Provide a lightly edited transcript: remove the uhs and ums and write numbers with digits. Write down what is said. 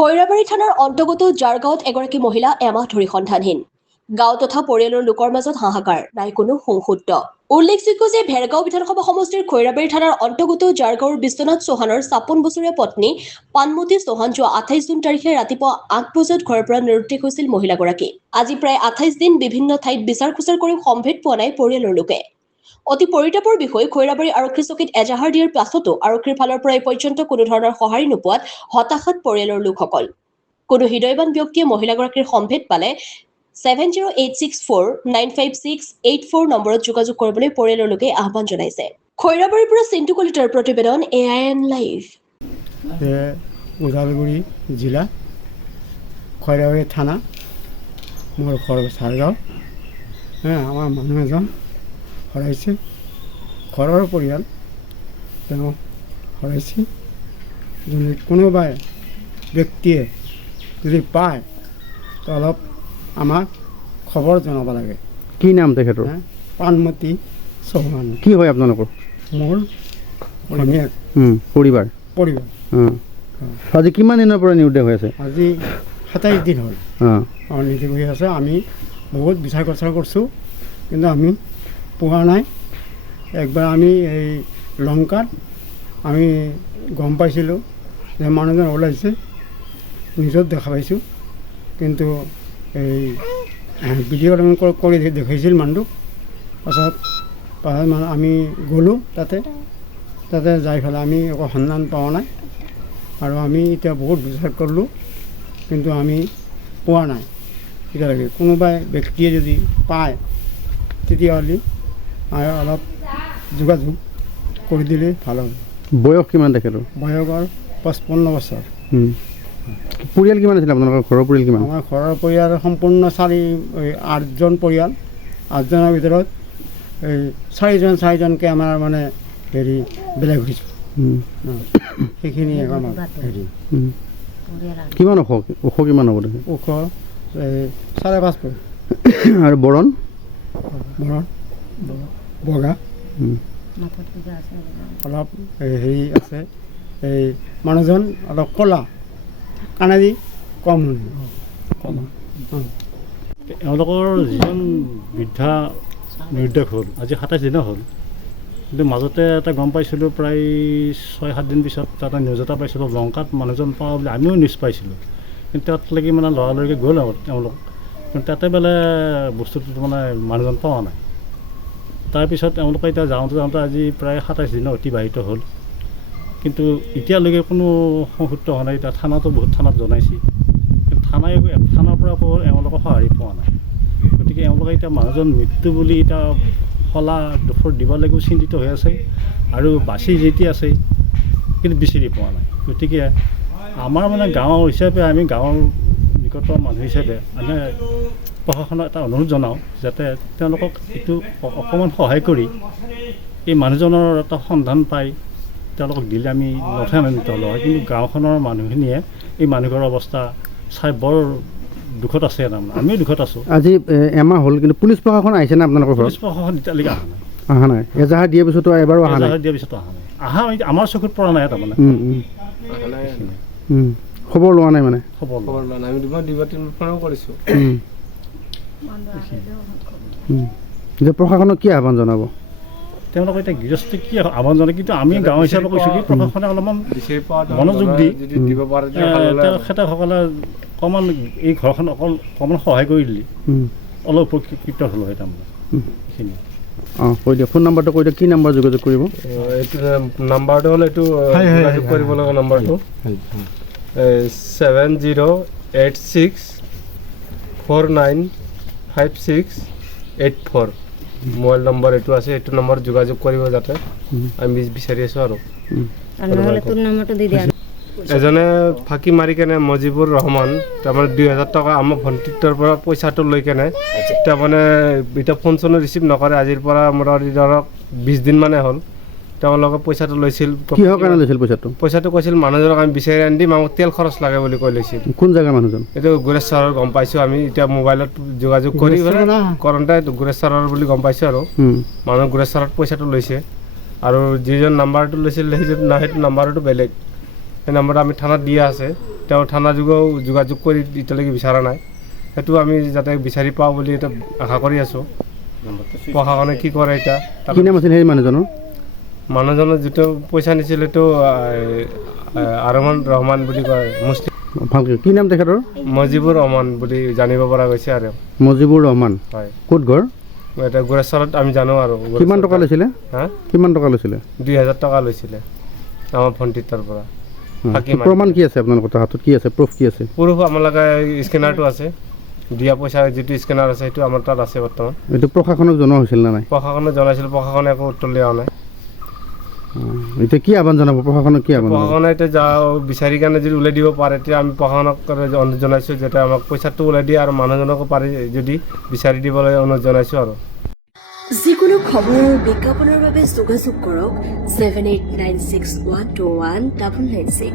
খৈৰাবাৰী থানাৰ অন্তৰ্গত জাৰগাঁৱত এগৰাকী মহিলা এমাহ ধৰি সন্ধানহীন। গাঁও তথা পৰিয়ালৰ লোকৰ মাজত হাহাকাৰ, নাই কোনো সংসুত্ৰ। উল্লেখযোগ্য যে ভেৰগাঁও বিধানসভা সমষ্টিৰ খৈৰাবাৰী থানাৰ অন্তৰ্গত জাৰগাঁৱৰ বিশ্বনাথ চৌহানৰ ৫৬ বছৰীয়া পত্নী পানমতী চৌহান যোৱা ২৮ জুন তাৰিখে ৰাতিপুৱা ৮ বজাত ঘৰৰ পৰা নিৰুদ্দেশ হৈছিল মহিলাগৰাকী। আজি প্ৰায় ২৮ দিন বিভিন্ন ঠাইত বিচাৰ খোচাৰ কৰি সম্ভেদ পোৱা নাই পৰিয়ালৰ লোকে। অতি পৰিতাপৰ বিষয়, খৈৰাবাৰী আৰক্ষী চকীত এজাহাৰ দিয়াৰ পাছতো আৰক্ষীৰ ফালৰ পৰা এই পৰ্যন্ত কোনো ধৰণৰ সঁহাৰি নোপোৱাত হতাশাত পৰিয়ালৰ লোকসকল। কোনো হৃদয়বান ব্যক্তিয়ে মহিলাগৰাকীৰ সম্ভেদ পালে 7086495684 নম্বৰত যোগাযোগ কৰিবলৈ পৰিয়ালৰ লোকে আহ্বান জনাইছে। খৈৰাবাৰীৰ পৰা চিন্তু কলিতাৰ প্ৰতিবেদন AIN লাইভ। ওদালগুৰি জিলা খৈৰাবাৰী থানা, মোৰ ঘৰ চাৰগাঁও। আমাৰ মানুহ এজন হৰাইছে, ঘৰৰ পৰিয়াল তেওঁ হৰাইছে। যদি কোনোবাই ব্যক্তিয়ে যদি পায় তো অলপ আমাক খবৰ জনাব লাগে। কি নাম তেখেতৰ? পানমতী চৌহান। কি হয় আপোনালোকৰ? মোৰ ভনীয়েক পৰিবাৰ। আজি কিমান দিনৰ পৰা নিৰুদ্দেশ হৈ আছে? আজি ২৭ দিন হ'ল নিৰুদ্দেশ হৈ আছে। আমি বহুত বিচাৰ খোচাৰ কৰিছোঁ, কিন্তু আমি পোৱা নাই। একবাৰ আমি এই লংকাত আমি গম পাইছিলোঁ যে মানুহজন ওলাইছে, নিউজত দেখা পাইছোঁ, কিন্তু এই ভিডিঅ' কৰি দেখাইছিল মানুহটোক। পাছত আমি গ'লোঁ তাতে যাই পেলাই আমি একো সন্ধান পোৱা নাই। আৰু আমি এতিয়া বহুত বিচাৰ কৰিলোঁ, কিন্তু আমি পোৱা নাই এতিয়ালৈকে। কোনোবাই ব্যক্তিয়ে যদি পায় তেতিয়াহ'লে অলপ যোগাযোগ কৰি দিলে ভাল হ'ব। বয়স কিমান তেখেতৰ? বয়সৰ ৫৫ বছৰ। পৰিয়াল কিমান আছিলে আপোনালোকৰ? ঘৰৰ পৰিয়াল কিমান? আমাৰ ঘৰৰ পৰিয়াল সম্পূৰ্ণ ৮জন পৰিয়াল। ৮জনৰ ভিতৰত এই ৪জনকৈ আমাৰ মানে হেৰি বেলেগ হৈছোঁ। সেইখিনি আমাৰ হেৰি কিমান ওখ কিমান হ'ব? ওখ ৫.৫ ফুট। আৰু বৰণ বগা, অলপ হেৰি আছে। এই মানুহজন অলপ ক'লা, কাণেদি কম। এওঁলোকৰ যিজন বৃদ্ধা নিৰুদ্দেশ হ'ল আজি ২৭ দিনে হ'ল, কিন্তু মাজতে এটা গম পাইছিলোঁ প্ৰায় ৬-৭ দিন পিছত এটা নিউজ এটা পাইছিলোঁ লংকাত মানুহজন পাওঁ বুলি। আমিও নিউজ পাইছিলোঁ, কিন্তু তাত লাগি মানে লৰালৰিকৈ গ'ল তেওঁলোক, কিন্তু তাতে বোলে বস্তুটো মানে মানুহজন পোৱা নাই। তাৰপিছত তেওঁলোকে এতিয়া যাওঁতে আজি প্ৰায় ২৭ দিন অতিবাহিত হ'ল, কিন্তু এতিয়ালৈকে কোনো সংসুত্ৰ হোৱা নাই। এতিয়া থানাতো বহুত থানাত জনাইছে, থানাৰ পৰা আকৌ এওঁলোকক সঁহাৰি পোৱা নাই। গতিকে এওঁলোকে এতিয়া মানুহজন মৃত্যু বুলি এতিয়া সলা দুখৰ দিব লাগিব চিন্তিত হৈ আছে, আৰু বাচি যেতি আছে কিন্তু বিচাৰি পোৱা নাই। গতিকে আমাৰ মানে গাঁও হিচাপে, আমি গাঁৱৰ নিকটৰ মানুহ হিচাপে মানে প্ৰশাসনক এটা অনুৰোধ জনাওঁ যাতে তেওঁলোকক এইটো অকণমান সহায় কৰি এই মানুহজনৰ এটা সন্ধান পাই তেওঁলোকক দিলে আমি নথৈ হ'লো হয়। কিন্তু গাঁওখনৰ মানুহখিনিয়ে এই মানুহঘৰৰ অৱস্থা চাই বৰ দুখত আছে। তাৰমানে আমিও দুখত আছোঁ। আজি এমাহ হ'ল, কিন্তু পুলিচ প্ৰশাসন আহিছে নে আপোনালোকৰ ঘৰত? পুলিচ প্ৰশাসন এতিয়ালৈকে অহা নাই। এজাহাৰ দিয়াৰ পিছতো এবাৰো অহা নাই। দিয়াৰ পিছতো অহা নাই। আমাৰ চকুত পৰা নাই। তাৰমানে খবৰ লোৱা নাই, মানে খবৰ লোৱা নাই। আমি ফোনো কৰিছোঁ। যে প্ৰশাসনক কি আহ্বান জনাব? তেওঁলোকে এতিয়া গৃহস্থ কি আহ্বান জনায়, কিন্তু আমি গাঁও হিচাপে কৈছোঁ কি প্ৰশাসনে অলপমান মনোযোগ দি তেখেতসকলে অকণমান এই ঘৰখন অকণমান সহায় কৰি দিলে অলপ উপকৃত হ'ল হয়। তাৰমানে এইখিনি কৈ দিয়ক, ফোন নাম্বাৰটো কৈ দিয়ক। কি নাম্বাৰ যোগাযোগ কৰিব? এইটো নাম্বাৰটো হ'ল এইটো যোগাযোগ কৰিব লগা নাম্বাৰটো 7086495684 মোবাইল নম্বৰ এইটো আছে। এইটো নম্বৰত যোগাযোগ কৰিব যাতে আমি বিচাৰি আছোঁ। আৰু এজনে ফাঁকি মাৰি কেনে মজিবুৰ ৰহমান তাৰমানে ২০০০ টকা আমাৰ ভণ্টিৰ পৰা পইচাটো লৈ কেনে তাৰমানে এতিয়া ফোন চোনো ৰিচিভ নকৰে। আজিৰ পৰা মোটামুটি ধৰক ২০ দিন মানে হ'ল। তেওঁলোকে পইচাটো লৈছিল। কিহৰ কাৰণে লৈছিল পইচাটো? কৈছিল মানুহজনক আমি বিচাৰি আনি দিম, আমাক তেল খৰচ লাগে বুলি কৈ লৈছিল। কোন জেগাৰ মানুহজন? এইটো গুৰেশ্বৰৰ গম পাইছোঁ আমি। এতিয়া মোবাইলত যোগাযোগ কৰি কৰোঁতে গুৰেশ্বৰৰ বুলি গম পাইছোঁ। আৰু মানুহ গুৰেশ্বৰত পইচাটো লৈছে, আৰু যিজন নাম্বাৰটো লৈছিল সেইটো নাম্বাৰটো বেলেগ। সেই নাম্বাৰটো আমি থানাত দিয়া আছে। তেওঁ থানা যোগাযোগ কৰি এতিয়ালৈকে বিচৰা নাই। সেইটো আমি যাতে বিচাৰি পাওঁ বুলি এটা আশা কৰি আছোঁ। প্ৰশাসনে কি কৰে এতিয়া। কি নাম আছিল সেই মানুহজনৰ? মানুহজনৰ যিটো পইচা নিছিল সেইটো আৰমান ৰহমান বুলি কয়, মুছলিম। ভালকৈ কি নাম তেখেতৰ? মজিবুৰ ৰহমান বুলি জানিব পৰা গৈছে আৰু। মজিবুৰ ৰহমান। হয়, ক'ত ঘৰ? এটা গোৰেশ্বৰত আমি জানো আৰু। কিমান টকা লৈছিলে? হা, কিমান টকা লৈছিলে? 2000 টকা লৈছিলে আমাৰ ভণ্টিৰ তাৰ পৰা। ফাঁকি মাৰি। প্ৰমাণ কি আছে আপোনালোকৰ হাতত? কি আছে, প্ৰুফ কি আছে? পুৰুষ আমালোকে স্কেনাৰটো আছে, দিয়া পইচা যিটো স্কেনাৰ আছে সেইটো আমাৰ তাত আছে বৰ্তমান। এইটো প্ৰশাসনক জনোৱা হৈছিল নে নাই? প্ৰশাসনে জনাইছিলোঁ, প্ৰশাসনে একো উত্তৰ দিয়া নাই। এতিয়া কি আহ্বান জনাব প্ৰশাসনক? কি আহ্বান জনাব? প্ৰশাসনে এতিয়া বিচাৰি কাৰণে যদি ওলাই দিব পাৰে তেতিয়া আমি প্ৰশাসনক অনুৰোধ জনাইছোঁ যাতে আমাক পইচাটো ওলাই দিয়ে আৰু মানুহজনকো পাৰে যদি বিচাৰি দিবলৈ অনুৰোধ জনাইছোঁ আৰু। যিকোনো খবৰ আৰু বিজ্ঞাপনৰ বাবে যোগাযোগ কৰক 7896121996।